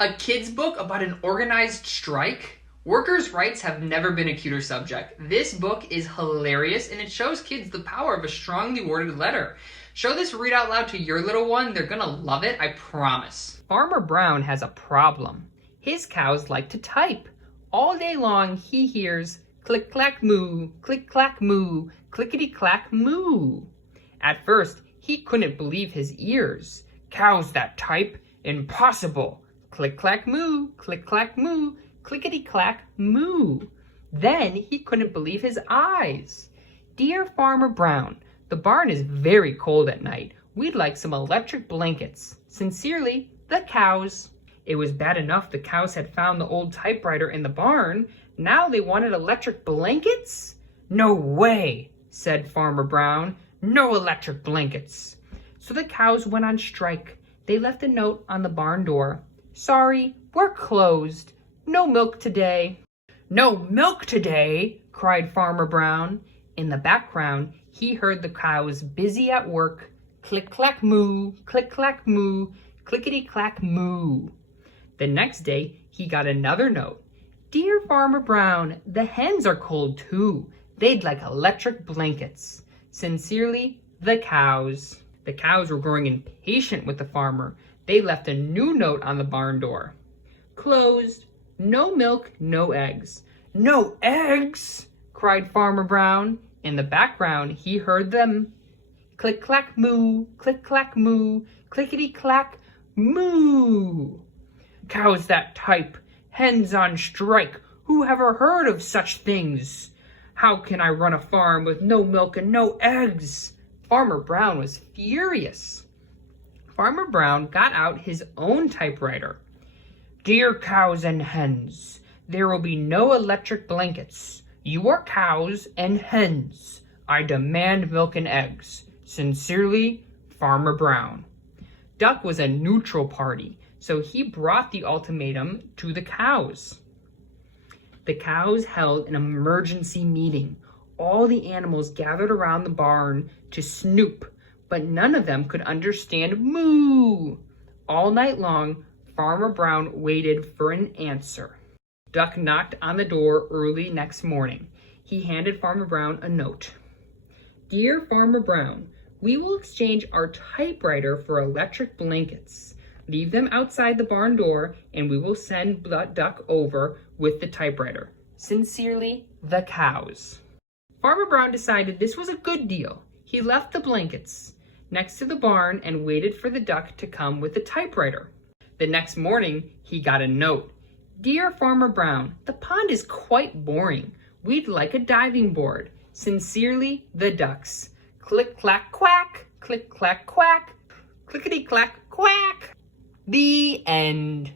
A kid's book about an organized strike? Workers' rights have never been a cuter subject. This book is hilarious and it shows kids the power of a strongly worded letter. Show this read out loud to your little one. They're gonna love it, I promise. Farmer Brown has a problem. His cows like to type. All day long he hears click clack moo, click clack moo, clickety clack moo. At first, he couldn't believe his ears. Cows that type? Impossible. Click clack moo, click clack moo, clickety clack moo. Then he couldn't believe his eyes. Dear Farmer Brown, the barn is very cold at night. We'd like some electric blankets. Sincerely, the cows. It was bad enough the cows had found the old typewriter in the barn. Now they wanted electric blankets? No way, said Farmer Brown. No electric blankets. So the cows went on strike. They left a note on the barn door. Sorry, we're closed. No milk today. No milk today, cried Farmer Brown. In the background, he heard the cows busy at work. Click clack moo, click clack moo, clickety clack moo. The next day, he got another note. Dear Farmer Brown, the hens are cold too. They'd like electric blankets. Sincerely, the cows. The cows were growing impatient with the farmer. They left a new note on the barn door. Closed. No milk, no eggs. No eggs, cried Farmer Brown. In the background, he heard them. Click clack moo, click clack moo, clickety clack moo. Cows that type, hens on strike. Who ever heard of such things? How can I run a farm with no milk and no eggs? Farmer Brown was furious. Farmer Brown got out his own typewriter. Dear cows and hens, there will be no electric blankets. You are cows and hens. I demand milk and eggs. Sincerely, Farmer Brown. Duck was a neutral party, so he brought the ultimatum to the cows. The cows held an emergency meeting. All the animals gathered around the barn to snoop, but none of them could understand moo. All night long, Farmer Brown waited for an answer. Duck knocked on the door early next morning. He handed Farmer Brown a note. Dear Farmer Brown, we will exchange our typewriter for electric blankets. Leave them outside the barn door and we will send Duck over with the typewriter. Sincerely, the cows. Farmer Brown decided this was a good deal. He left the blankets next to the barn and waited for the duck to come with the typewriter. The next morning, he got a note. Dear Farmer Brown, the pond is quite boring. We'd like a diving board. Sincerely, the ducks. Click, clack, quack. Click, clack, quack. Clickety, clack, quack. The end.